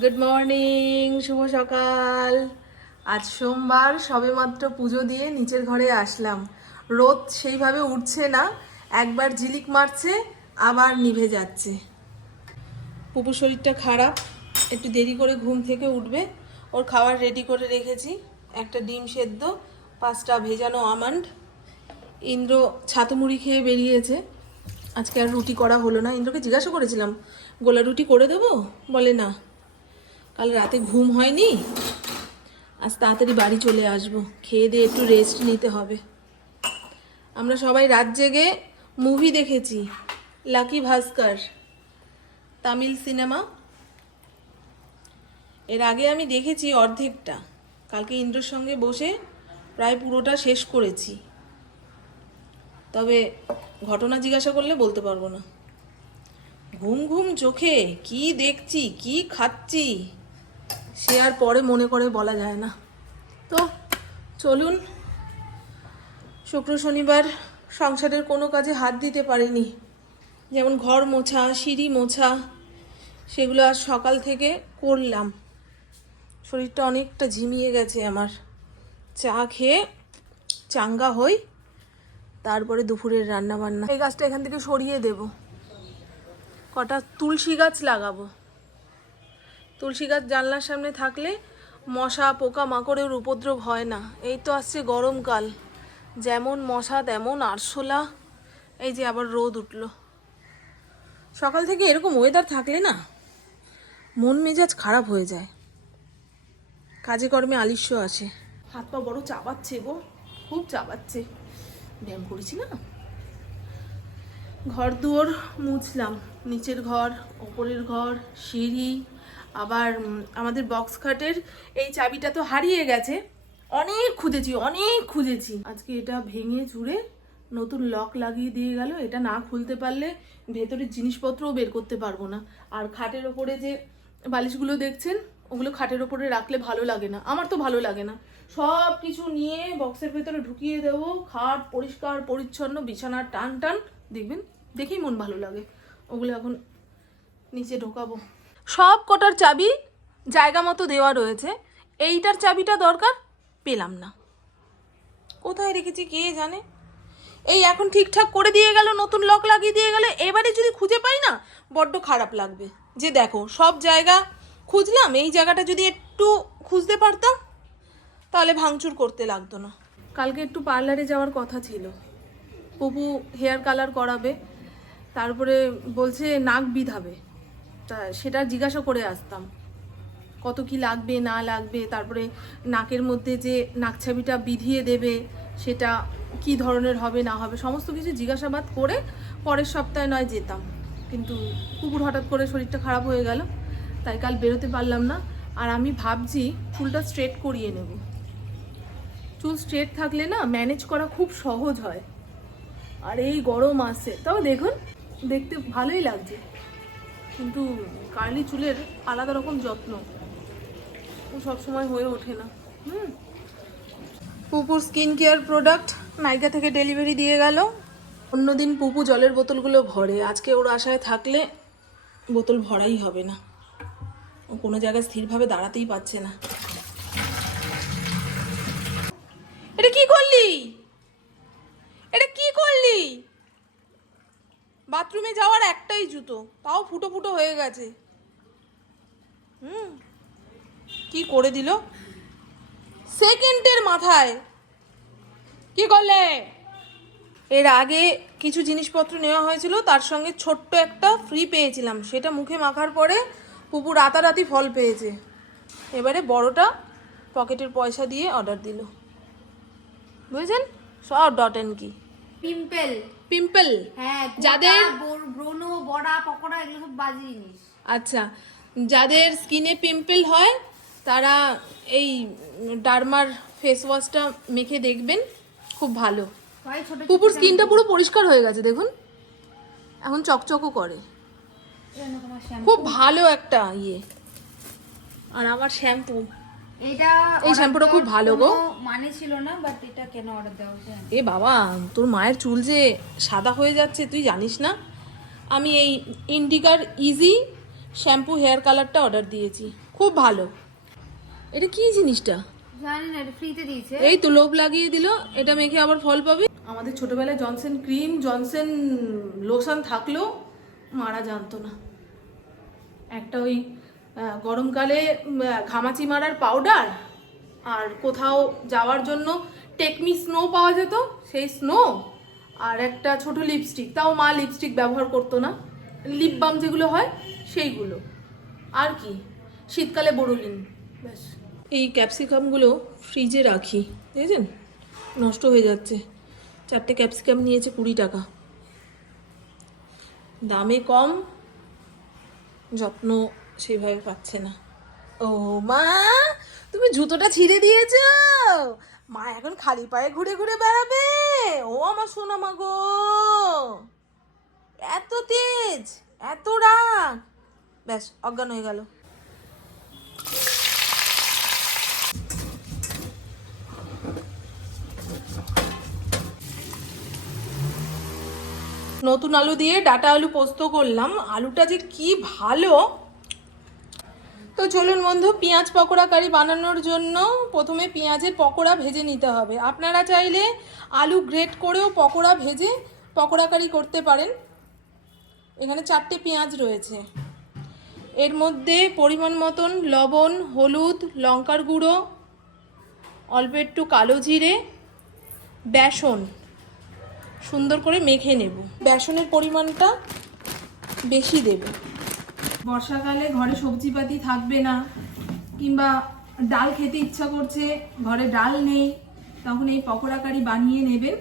Good morning শুভ সকাল। আজ সোমবার, সবেমাত্র পুজো দিয়ে নিচের ঘরে আসলাম। রোদ সেইভাবে উঠছে না, একবার ঝিলিক মারছে, আবার নিভে যাচ্ছে। পুপুর শরীরটা খারাপ, একটু দেরি করে ঘুম থেকে উঠবে। ওর খাবার রেডি করে রেখেছি, একটা ডিম সেদ্ধ, পাঁচটা ভেজানো আমান্ড। ইন্দ্র ছাতু মুড়ি খেয়ে বেরিয়েছে। আজকে আর রুটি করা হলো না। ইন্দ্রকে জিজ্ঞাসা করেছিলাম, গোলা রুটি করে দেবো? বলে না। কাল রাতে ঘুম হয়নি? আজ তাড়াতাড়ি বাড়ি চলে আসব। খেয়ে দিয়ে একটু রেস্ট নিতে হবে। আমরা সবাই রাত জেগে মুভি দেখেছি, লাকি ভাস্কর, তামিল সিনেমা এর আগে আমি দেখেছি অর্ধেকটা। কালকে ইন্দ্রর সঙ্গে বসে প্রায় পুরোটা শেষ করেছি। তবে ঘটনা জিজ্ঞাসা করলে বলতে পারব না। ঘুম ঘুম চোখে, কি দেখছি, কি খাচ্ছি? সে আর পরে মনে করে বলা যায় না। তো চলুন, শুক্র শনিবার সংসারের কোনো কাজে হাত দিতে পারিনি। যেমন ঘর মোছা, সিঁড়ি মোছা, সেগুলো আজ সকাল থেকে করলাম। শরীরটা অনেকটা ঝিমিয়ে গেছে আমার। চা খেয়ে চাঙ্গা হই, তারপরে দুপুরের রান্না বান্না এই গাছটা এখান থেকে সরিয়ে দেব। কটা তুলসী গাছ লাগাবো। তুলসী গাছ জানলার সামনে থাকলে মশা পোকা মাকড়ের উপদ্রব হয় না। এই তো আসছে গরমকাল। যেমন মশা, তেমন আরশোলা। এই যে আবার রোদ উঠল। সকাল থেকে এরকম ওয়েদার থাকলে না, মন মেজাজ খারাপ হয়ে যায়। কাজে কর্মে আলিস্য আসে। হাত পা বড় চাবাচ্ছে গো, খুব চাবাচ্ছে। ব্যায়াম করেছি না? ঘর দুয়ার মুছলাম। নিচের ঘর, ওপরের ঘর, সিঁড়ি আবার আমাদের বক্স খাটের এই চাবিটা তো হারিয়ে গেছে। অনেক খুঁজেছি অনেক খুঁজেছি। আজকে এটা ভেঙে চুড়ে নতুন লক লাগিয়ে দিয়ে গেল। এটা না খুলতে পারলে ভেতরের জিনিসপত্রও বের করতে পারব না। আর খাটের ওপরে যে বালিশগুলো দেখছেন, ওগুলো খাটের ওপরে রাখলে ভালো লাগে না। আমার তো ভালো লাগে না। সব কিছু নিয়ে বক্সের ভেতরে ঢুকিয়ে দেবো। খাট পরিষ্কার, পরিচ্ছন্ন, বিছানার টান টান। দেখবেন, দেখেই মন ভালো লাগে। ওগুলো এখন নিচে ঢোকাবো। সব কটার চাবি জায়গা মতো দেওয়া রয়েছে। এইটার চাবিটা দরকার? পেলাম না। কোথায় রেখেছি কে জানে? এই এখন ঠিকঠাক করে দিয়ে গেল, নতুন লক লাগিয়ে দিয়ে গেলে, এবারে যদি খুঁজে পাই না, বড্ড খারাপ লাগবে। যে দেখো, সব জায়গা খুঁজলাম, এই জায়গাটা যদি একটু খুঁজতে পারতাম, তাহলে ভাঙচুর করতে লাগতো না। কালকে একটু পার্লারে যাওয়ার কথা ছিল। পপু হেয়ার কালার করাবে, তারপরে বলছে নাক বিধাবে। তা সেটা জিজ্ঞাসা করে আসতাম। কত কি লাগবে, না লাগবে, তারপরে নাকের মধ্যে যে নাকছাবিটা বিধিয়ে দেবে, সেটা কি ধরনের হবে, না হবে, সমস্ত কিছু জিজ্ঞাসাবাদ করে পরের সপ্তাহে নয় যেতাম। কিন্তু কুকুর হঠাৎ করে শরীরটা খারাপ হয়ে গেল, তাই কাল বেরোতে পারলাম না। আর আমি ভাবছি চুলটা স্ট্রেট করিয়ে নেব। চুল স্ট্রেট থাকলে না ম্যানেজ করা খুব সহজ হয়। আর এই গরম আসছে তবে দেখুন, দেখতে ভালোই লাগছে। কিন্তু কার্লি চুলের আলাদা রকম যত্ন। ও সবসময় হয়ে ওঠে না। হুম। পুপুর স্কিন কেয়ার প্রোডাক্ট নাইকা থেকে ডেলিভারি দিয়ে গেল। অন্যদিন পুপু জলের বোতলগুলো ভরে, আজকে ওর আশায় থাকলে বোতল ভরাই হবে না। ও কোনো জায়গায় স্থিরভাবে দাঁড়াতেই পারছে না। এটা কি করলি এটা কি করলি বাথরুমে যাওয়ার একটাই জুতো, তাও ফুটো ফুটো হয়ে গেছে। হুম, কি করে দিল? সেকেন্ডের মাথায়। কি করলে? এর আগে কিছু জিনিসপত্র নেওয়া হয়েছিল, তার সঙ্গে ছোট্ট একটা ফ্রি পেয়েছিলাম। সেটা মুখে মাখার পরে পুপু রাতারাতি ফল পেয়েছে। এবারে বড়টা পকেটের পয়সা দিয়ে অর্ডার দিল। বুঝেছেন? সব ডট এন কি পিম্পল পিম্পল? হ্যাঁ যাদের- ব্রণ বড়া পকোড়া এগুলো সব বাজে জিনিস। আচ্ছা যাদের স্কিনে পিম্পল হয় তারা এই ডার্মার ফেস ওয়াশটা মেখে দেখবেন খুব ভালো। পুপুর স্কিনটা পুরো পরিষ্কার হয়ে গেছে দেখুন। এখন চকচকও করে। খুব ভালো একটা ইয়ে। আর আমার শ্যাম্পু এটা এই শ্যাম্পুটা খুব ভালো গো। মানে ছিল না বাট এটা কেন অর্ডার দেওয়া এ বাবা তোর মায়ের চুল যে সাদা হয়ে যাচ্ছে তুই জানিস না? আমি এই ইন্ডিকার ইজি শ্যাম্পু হেয়ার কালারটা অর্ডার দিয়েছি। খুব ভালো। এটা কি জিনিসটা? জানি না এটা ফ্রিতে দিয়েছে। এই তো লোভ লাগিয়ে দিল এটা মেখে আবার ফল পাবে। আমাদের ছোটবেলায় জনসন ক্রিম জনসন লোশন থাকলেও মারা জানতো না। একটা ওই গরমকালে ঘামাচি মারার পাউডার আর কোথাও যাওয়ার জন্য টেকমি স্নো পাওয়া যেত, সেই স্নো আর একটা ছোট লিপস্টিক তাও মা লিপস্টিক ব্যবহার করতো না। লিপ বাম যেগুলো হয়, সেইগুলো। আর কি? শীতকালে বড়লিন ব্যাস। এই ক্যাপসিকামগুলো ফ্রিজে রাখি, দেখেছেন? নষ্ট হয়ে যাচ্ছে। চারটে ক্যাপসিকাম নিয়েছে কুড়ি টাকা। দামে কম, যত্ন সেভাবে পাচ্ছে না। ও মা, তুমি জুতোটা ছিঁড়ে দিয়েছ? মা এখন খালি পায়ে ঘুরে ঘুরে বেড়াবে। ও আমার সোনা মা গো। এত তেজ, এত রাগ। ব্যাস, অজ্ঞান হয়ে গেল। নতুন আলু দিয়ে ডাটা আলু পোস্ত করলাম। আলুটা যে কি ভালো! তো চলুন বন্ধু, পেঁয়াজ পকোড়া কারি বানানোর জন্য প্রথমে পেঁয়াজের পকোড়া ভেজে নিতে হবে। আপনারা চাইলে আলু গ্রেট করেও পকোড়া ভেজে পকোড়া কারি করতে পারেন। এখানে চারটে পেঁয়াজ রয়েছে। এর মধ্যে পরিমাণ মতন লবণ, হলুদ, লঙ্কার গুঁড়ো, অল্প একটু কালো জিরে, বেসন সুন্দর করে মেখে নেব। বেসনের পরিমাণটা বেশি দেব। বর্ষাকালে ঘরে সবজিপাতি থাকবে না, কিংবা ডাল খেতে ইচ্ছা করছে, ঘরে ডাল নেই, তখন এই পকোড়া কারি বানিয়ে নেবেন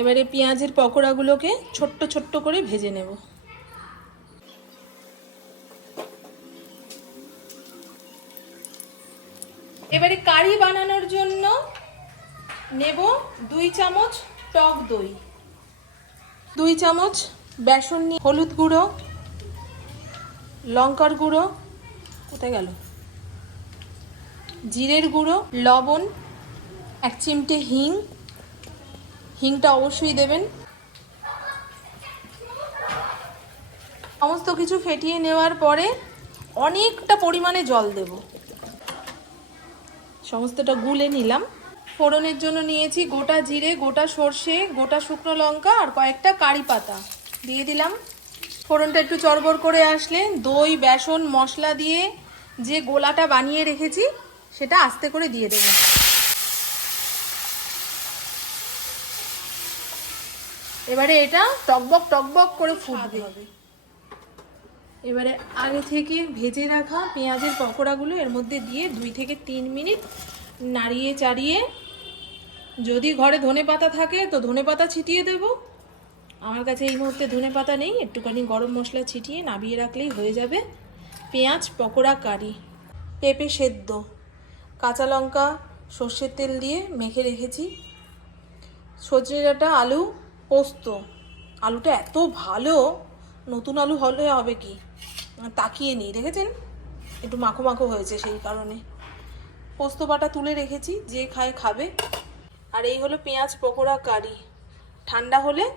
এবারে পেঁয়াজের পকোড়াগুলোকে ছোট্ট ছোট্ট করে ভেজে নেব। এবারে কারি বানানোর জন্য নেব দুই চামচ টক দই, দুই চামচ বেসন নিয়ে হলুদ গুঁড়ো লঙ্কার গুঁড়ো, কোথায় গেল? জিরের গুঁড়ো, লবণ, এক চিমটে হিং। হিংটা অবশ্যই দেবেন। সমস্ত কিছু ফেটিয়ে নেওয়ার পরে অনেকটা পরিমাণে জল দেব। সমস্তটা গুলে নিলাম। ফোড়নের জন্য নিয়েছি গোটা জিরে, গোটা সর্ষে, গোটা শুকনো লঙ্কা আর কয়েকটা কারি পাতা। দিয়ে দিলাম। ফোড়নটা একটু চড়বড় করে আসলে দই বেসন মশলা দিয়ে যে গোলাটা বানিয়ে রেখেছি সেটা আস্তে করে দিয়ে দেবো। এবারে এটা টকবক টকবক করে ফুটবে। হবে। এবারে আগে থেকে ভেজে রাখা পেঁয়াজের পকোড়াগুলো এর মধ্যে দিয়ে দুই থেকে তিন মিনিট নাড়িয়ে চাড়িয়ে যদি ঘরে ধনে পাতা থাকে তো ধনে পাতা ছিটিয়ে দেব। আমার কাছে এই মুহূর্তে ধনে পাতা নেই, একটুখানি গরম মশলা ছিটিয়ে নাবিয়ে রাখলেই হয়ে যাবে। পেঁয়াজ, পকোড়া, কারি। পেঁপে সেদ্ধ। কাঁচা লঙ্কা, সর্ষের তেল দিয়ে মেখে রেখেছি। সজনে ডাঁটা, আলু, পোস্ত। আলুটা এত ভালো, নতুন আলু হলে হবে কি? তাকিয়ে নিই, দেখেছেন? একটু মাখো মাখো হয়েছে সেই কারণে। পোস্ত বাটা তুলে রেখেছি, যে খায় খাবে। আর এই হলো পেঁয়াজ, পকোড়া, কারি। ঠান্ডা হলে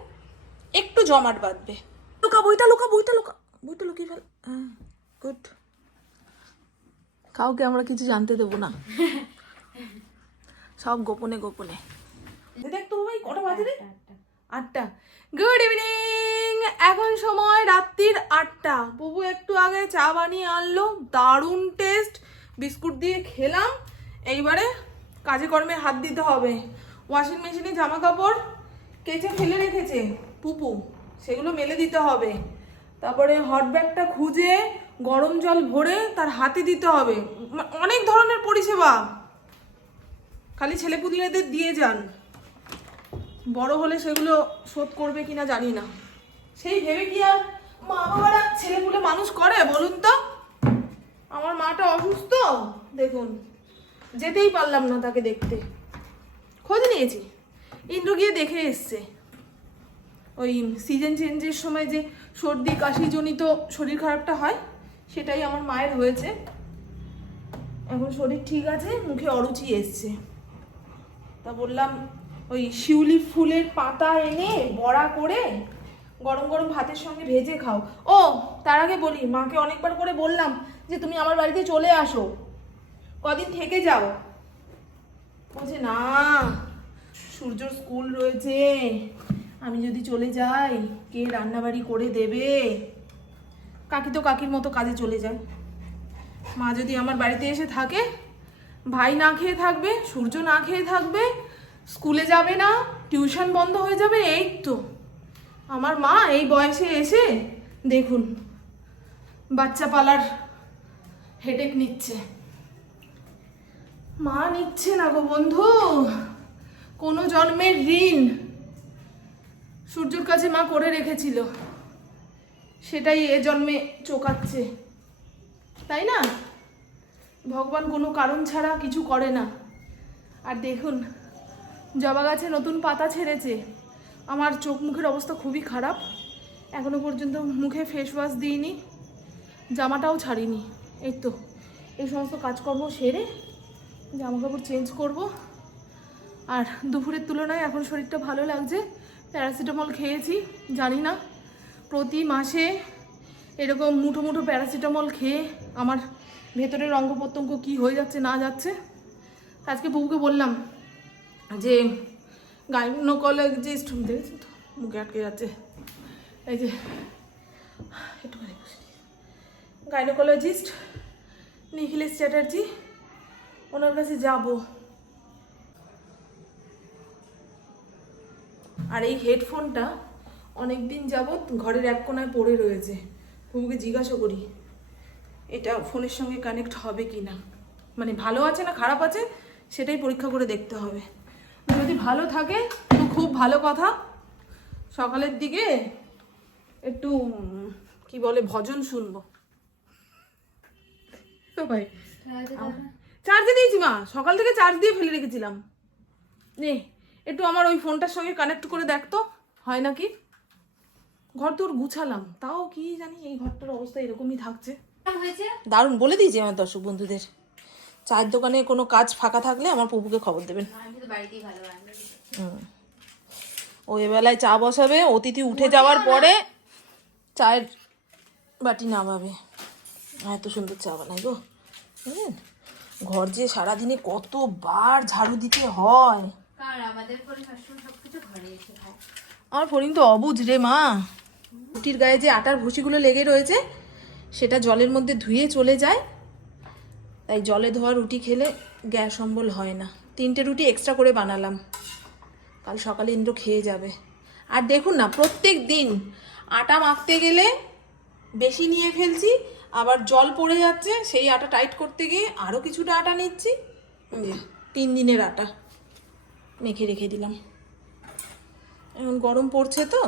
একটু জমাট বাঁধবে। লুকা বইটা লুকা বইটা লুকা। বইটা লুকিয়ে ফেল হ্যাঁ গুড কাউকে আমরা কিছু জানতে দেবো না। সব গোপনে গোপনে। দেখ তো ভাই কটা বাজে রে? আটটা। গুড ইভিনিং এখন সময় রাত্রির আটটা। বুবু একটু আগে চা বানিয়ে আনলো দারুণ টেস্ট বিস্কুট দিয়ে খেলাম। এইবারে কাজে কর্মে হাত দিতে হবে। ওয়াশিং মেশিনে জামা কাপড় কেচে ফেলে রেখেছে। পুপু, সেগুলো মেলে দিতে হবে। তারপরে হট ব্যাগটা খুঁজে গরম জল ভরে তার হাতে দিতে হবে। অনেক ধরনের পরিষেবা। খালি ছেলেপুলেদের দিয়ে যান। বড় হলে সেগুলো শোধ করবে কিনা জানি না। সেই ভেবে কি আর মা বাবারা ছেলেপুলে মানুষ করে বলুন তো? আমার মাটা অসুস্থ? দেখুন, যেতেই পারলাম না তাকে দেখতে। খোঁজ নিয়েছি। ইন্দ্র গিয়ে দেখে এসছে। ওই সিজন চেঞ্জের সময় যে সর্দি কাশি জনিত শরীর খারাপটা হয়, সেটাই আমার মায়ের হয়েছে। এখন শরীর ঠিক আছে, মুখে অরুচি এসছে। তা বললাম, ওই শিউলি ফুলের পাতা এনে বড়া করে গরম গরম ভাতের সঙ্গে ভেজে খাও। ও, তার আগে বলি, মাকে অনেকবার করে বললাম যে তুমি আমার বাড়িতে চলে আসো। কদিন থেকে যাও? বলছে, না, সূর্যর স্কুল রয়েছে। আমি যদি চলে যাই, কে রান্নাবাড়ি করে দেবে? কাকি তো কাকির মতো কাজে চলে যায়। মা যদি আমার বাড়িতে এসে থাকে, ভাই না খেয়ে থাকবে, সূর্য না খেয়ে থাকবে, স্কুলে যাবে না, টিউশন বন্ধ হয়ে যাবে, এই তো। আমার মা এই বয়সে এসে দেখুন, বাচ্চা পালার হেডেক নিচ্ছে। মা নিচ্ছে না গো বন্ধু, কোনো জন্মের ঋণ। সূর্যর কাছে মা করে রেখেছিল। সেটাই এ জন্মে চোকাচ্ছে। তাই না? ভগবান কোনো কারণ ছাড়া কিছু করে না। আর দেখুন, জবা গাছে নতুন পাতা ছেড়েছে। আমার চোখ মুখের অবস্থা খুবই খারাপ। এখনও পর্যন্ত মুখে ফেস ওয়াশ দিইনি, জামাটাও ছাড়িনি। এই তো, এই সমস্ত কাজকর্ম সেরে জামা কাপড় চেঞ্জ করব। আর দুপুরের তুলনায় এখন শরীরটা ভালো লাগছে। প্যারাসিটামল খেয়েছি, জানি না। প্রতি মাসে এরকম মুঠো মুঠো প্যারাসিটামল খেয়ে আমার ভেতরের অঙ্গ প্রত্যঙ্গ কী হয়ে যাচ্ছে, না যাচ্ছে। আজকে বউকে বললাম যে গাইনোকোলজিস্ট দেখেছেন তো? মুখে আটকে যাচ্ছে। এই যে একটুখানি গাইনোকোলজিস্ট নিখিলেশ চ্যাটার্জি, ওনার কাছে যাব। আর এই হেডফোনটা অনেক দিন যাবৎ ঘরের এক কোনায় পড়ে রয়েছে। প্রভুকে জিজ্ঞাসা করি এটা ফোনের সঙ্গে কানেক্ট হবে কি না মানে ভালো আছে না খারাপ আছে সেটাই পরীক্ষা করে দেখতে হবে। যদি ভালো থাকে তো খুব ভালো কথা। সকালের দিকে একটু কি বলে ভজন শুনব। তো ভাই চার্জে দিয়েছি মা সকাল থেকে চার্জ দিয়ে ফেলে রেখেছিলাম। নে। একটু আমার ওই ফোনটার সঙ্গে কানেক্ট করে দেখ তো। হয় নাকি? ঘর তোর গুছালাম। তাও কি জানি এই ঘরটার অবস্থা এরকমই থাকছে। হয়েছে? দারুণ। বলে দিয়েছি আমার দর্শক বন্ধুদের। চায়ের দোকানে কোনো কাজ ফাঁকা থাকলে আমার প্রভুকে খবর দেবেন। আমি তো বাড়িতেই ভালো রান্না করি। হুম। ও এবেলায় চা বসাবে অতিথি উঠে যাওয়ার পরে চায়ের বাটি নামাবে। এত সুন্দর চা বানাই গো। বুঝলেন? ঘর যে সারাদিনে কতবার ঝাড়ু দিতে হয়। আমার ফরিং তো অবুঝ রে মা। রুটির গায়ে যে আটার ভুসিগুলো লেগে রয়েছে, সেটা জলের মধ্যে ধুয়ে চলে যায়। তাই জলে ধোয়া রুটি খেলে গ্যাস অম্বল হয় না। তিনটে রুটি এক্সট্রা করে বানালাম। কাল সকালে ইন্দ্র খেয়ে যাবে। আর দেখুন না, প্রত্যেক দিন আটা মাখতে গেলে বেশি নিয়ে ফেলছি, আবার জল পড়ে যাচ্ছে, সেই আটা টাইট করতে গিয়ে আরও কিছুটা আটা নিচ্ছি। তিন দিনের আটা। মেখে রেখে দিলাম। এখন গরম পড়ছে তো।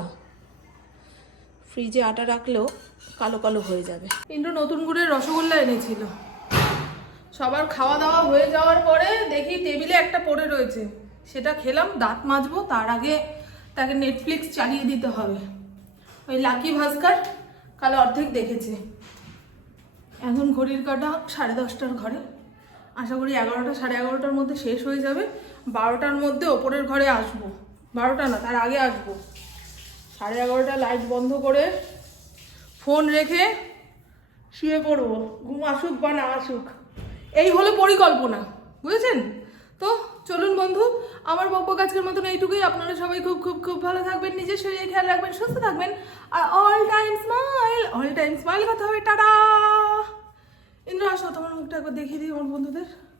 ফ্রিজে আটা রাখলেও কালো কালো হয়ে যাবে। ইন্দ্র নতুন গুড়ের রসগোল্লা এনেছিল। সবার খাওয়া দাওয়া হয়ে যাওয়ার পরে দেখি টেবিলে একটা পড়ে রয়েছে। সেটা খেলাম, দাঁত মাজবো, তার আগে তাকে নেটফ্লিক্স চালিয়ে দিতে হবে। ওই লাকি ভাস্কর কাল অর্ধেক দেখেছে। এখন ঘড়ির কাটা সাড়ে দশটার ঘরে। আশা করি এগারোটা, সাড়ে এগারোটার মধ্যে শেষ হয়ে যাবে। বারোটার মধ্যে ওপরের ঘরে আসব। বারোটা না, তার আগে আসব। সাড়ে এগারোটা লাইট বন্ধ করে ফোন রেখে শুয়ে পড়ব। ঘুম আসুক বা না আসুক। এই হলো পরিকল্পনা, বুঝেছেন? তো চলুন বন্ধু, আমার বকবক আজকের মতন এইটুকুই। আপনারা সবাই খুব খুব খুব ভালো থাকবেন, নিজের শরীরে খেয়াল রাখবেন, সুস্থ থাকবেন। আর all time smile all time smile কথা হবে। Ta ta! ইন্দ্র, আসো, তোমার মুখটা একবার দেখিয়ে দিই আমার বন্ধুদের।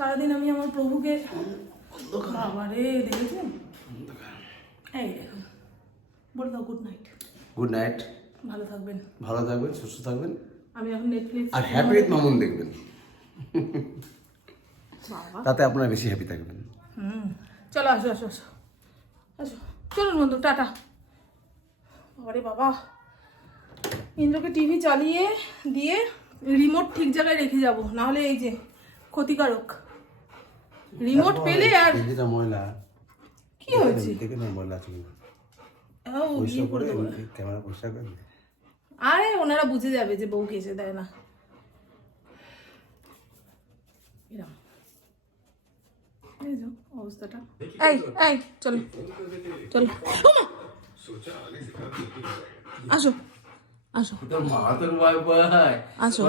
সারাদিন আমি আমার প্রভুকে বাবারে দেখেছেন? এই দেখুন বলে দাও গুড নাইট গুড নাইট ভালো থাকবেন। ভালো থাকবেন সুস্থ থাকবেন। আমি এখন নেটফ্লিক্স আর হ্যাপি উইথ মামুন দেখবেন। তাতে আপনারা বেশি হ্যাপি থাকবেন। হুম চলো আসো আসো আসো। আসো। চলুন বন্ধু টাটা। আরে বাবা। ইন্দ্রকে টিভি চালিয়ে দিয়ে রিমোট ঠিক জায়গায় রেখে যাব। নাহলে এই যে ক্ষতিকারক। রিমোট পেলে আর যেটা ময়লা কি হয়েছে? দেখে না ময়লা আছে ও করে দেবো ক্যামেরা পরিষ্কার করে আরে ওনারা বুঝে যাবে যে বউ কেসে দেয় না। অবস্থাটা। এই এই চলো। চলো! আসো। আসো। আসো।